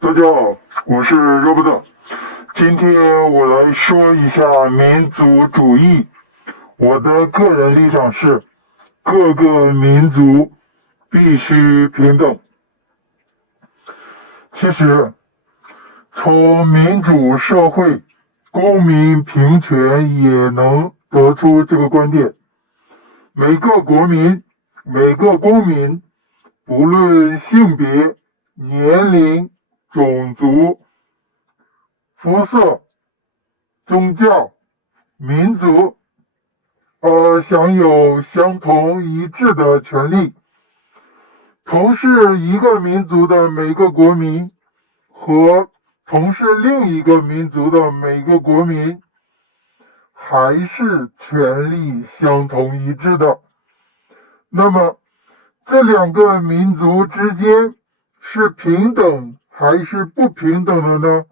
大家好，我是罗伯特。今天我来说一下民族主义。我的个人立场是，各个民族必须平等。其实，从民主社会、公民平权也能得出这个观点：每个国民、每个公民，不论性别、年龄、种族、肤色、宗教、民族，享有相同一致的权利。同是一个民族的每个国民和同是另一个民族的每个国民，还是权利相同一致的。那么，这两个民族之间是平等还是不平等的呢？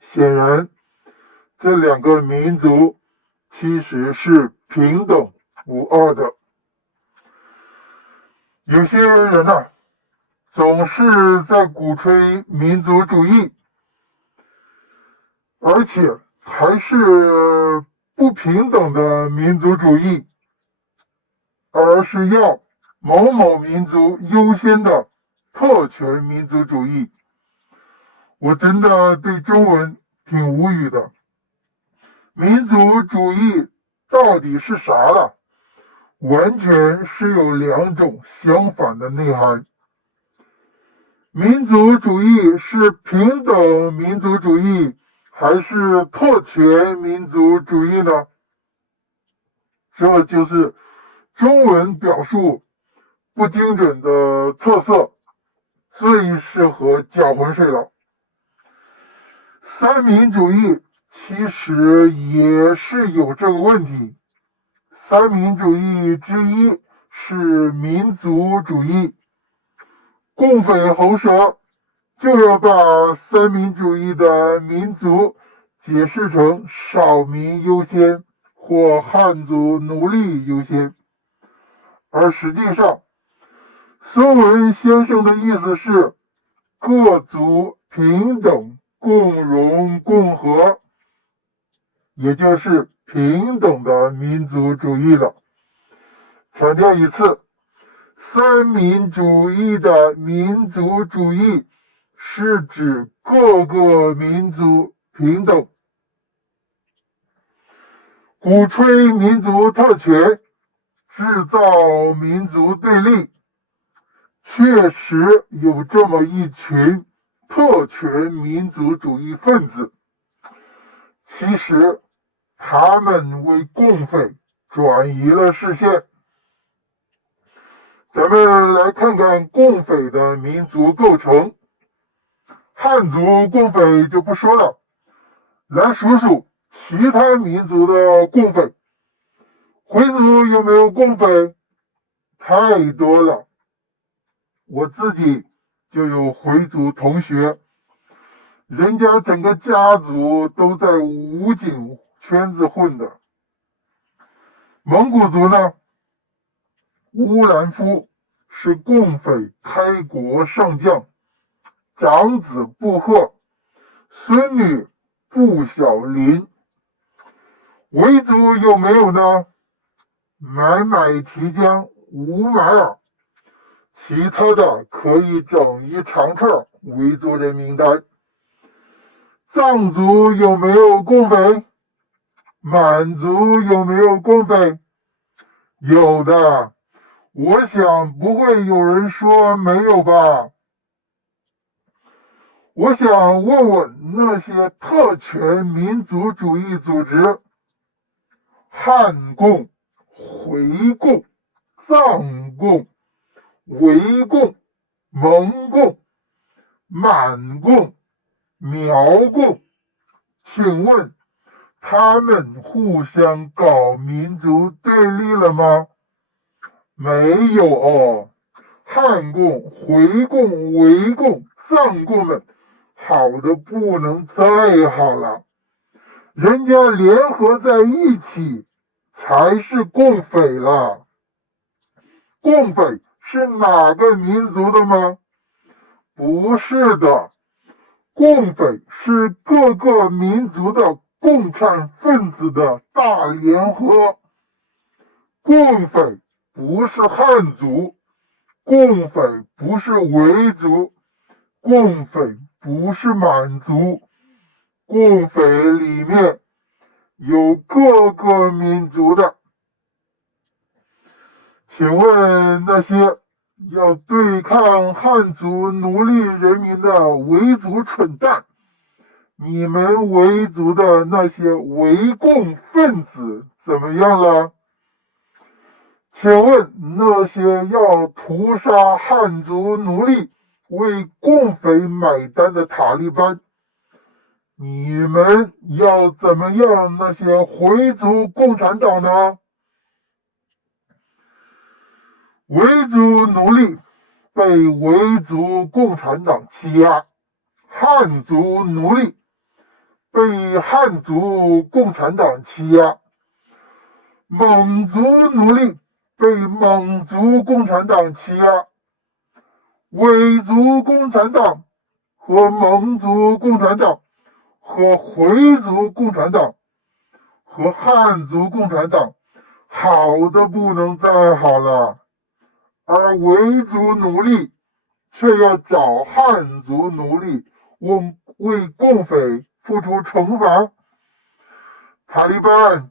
显然，这两个民族其实是平等无二的。有些人呢，总是在鼓吹民族主义，而且还是不平等的民族主义，而是要某某民族优先的特权民族主义。我真的对中文挺无语的。民族主义到底是啥了？完全是有两种相反的内涵。民族主义是平等民族主义还是特权民族主义呢？这就是中文表述不精准的特色，最适合搅浑水了。三民主义其实也是有这个问题。三民主义之一是民族主义，共匪喉舌就要把三民主义的民族解释成少民优先或汉族奴隶优先，而实际上，孙文先生的意思是各族平等、共荣共和，也就是平等的民族主义了。强调一次，三民主义的民族主义是指各个民族平等，鼓吹民族特权，制造民族对立。确实有这么一群特权民族主义分子，其实他们为共匪转移了视线。咱们来看看共匪的民族构成。汉族共匪就不说了，来数数其他民族的共匪。回族有没有共匪？太多了。我自己就有回族同学，人家整个家族都在武警圈子混的。蒙古族呢，乌兰夫是共匪开国上将，长子布赫，孙女布小林。维族有没有呢？买买提江、乌马尔，其他的可以整一长串维族人名单。藏族有没有共匪？满族有没有共匪？有的。我想不会有人说没有吧。我想问问那些特权民族主义组织，汉共、回共、藏共、维共、蒙共、满共、苗共，请问他们互相搞民族对立了吗？没有哦。汉共、回共、维共、藏共们好的不能再好了，人家联合在一起才是共匪了。共匪是哪个民族的吗？不是的，共匪是各个民族的共产分子的大联合。共匪不是汉族，共匪不是维族，共匪不是满族，共匪里面有各个民族的。请问那些要对抗汉族奴隶人民的维族蠢蛋，你们维族的那些围共分子怎么样了？请问那些要屠杀汉族奴隶、为共匪买单的塔利班，你们要怎么样那些回族共产党呢？维族奴隶被维族共产党欺压，汉族奴隶被汉族共产党欺压，蒙族奴隶被蒙族共产党欺压，维族共产党和蒙族共产党和回族共产党和汉族共产党好的不能再好了，而维族奴隶却要找汉族奴隶为共匪付出惩罚。塔利班，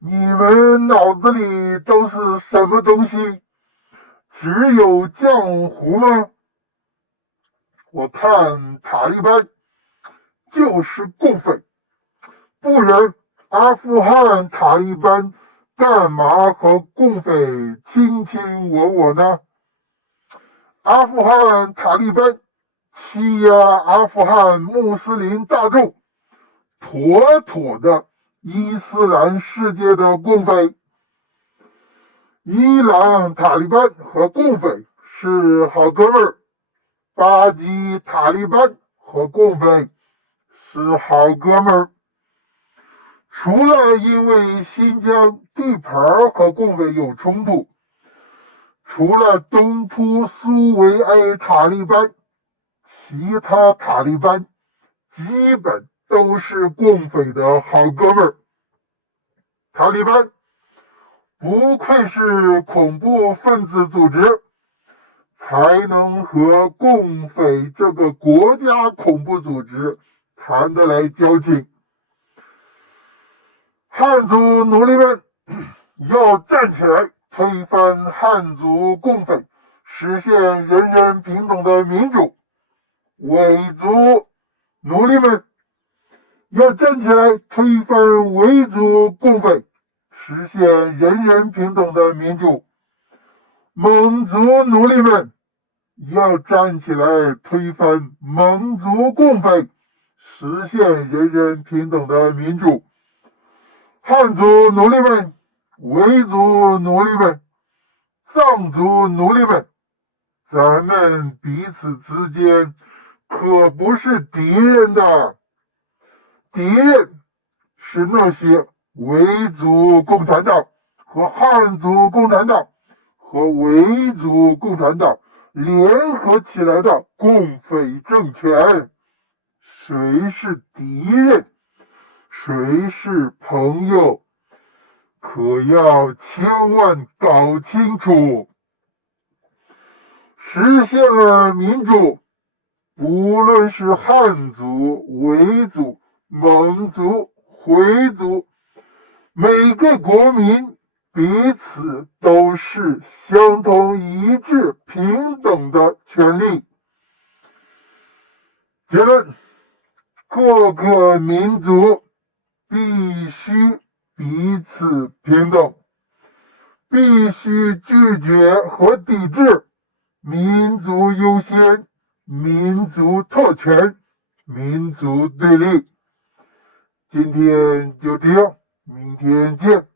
你们脑子里都是什么东西？只有浆糊吗？我看塔利班就是共匪，不然阿富汗塔利班干嘛和共匪卿卿我我呢？阿富汗塔利班欺压阿富汗穆斯林大众，妥妥的伊斯兰世界的共匪。伊朗塔利班和共匪是好哥们儿，巴基塔利班和共匪是好哥们儿。除了因为新疆地盘和共匪有冲突，除了东突苏维埃塔利班，其他塔利班基本都是共匪的好哥们儿。塔利班不愧是恐怖分子组织，才能和共匪这个国家恐怖组织谈得来交情。汉族奴隶们要站起来，推翻汉族共匪，实现人人平等的民主。维族奴隶们要站起来，推翻维族共匪，实现人人平等的民主。蒙族奴隶们要站起来，推翻蒙族共匪，实现人人平等的民主。汉族奴隶们、维族奴隶们、藏族奴隶们，咱们彼此之间可不是敌人的，敌人是那些维族共产党和汉族共产党和维族共产党联合起来的共匪政权。谁是敌人？谁是朋友？可要千万搞清楚。实现了民主，无论是汉族、维族、蒙族、回族，每个国民彼此都是相同一致平等的权利。结论：各个民族必须彼此平等，必须拒绝和抵制民族优先、民族特权、民族对立。今天就这样，明天见。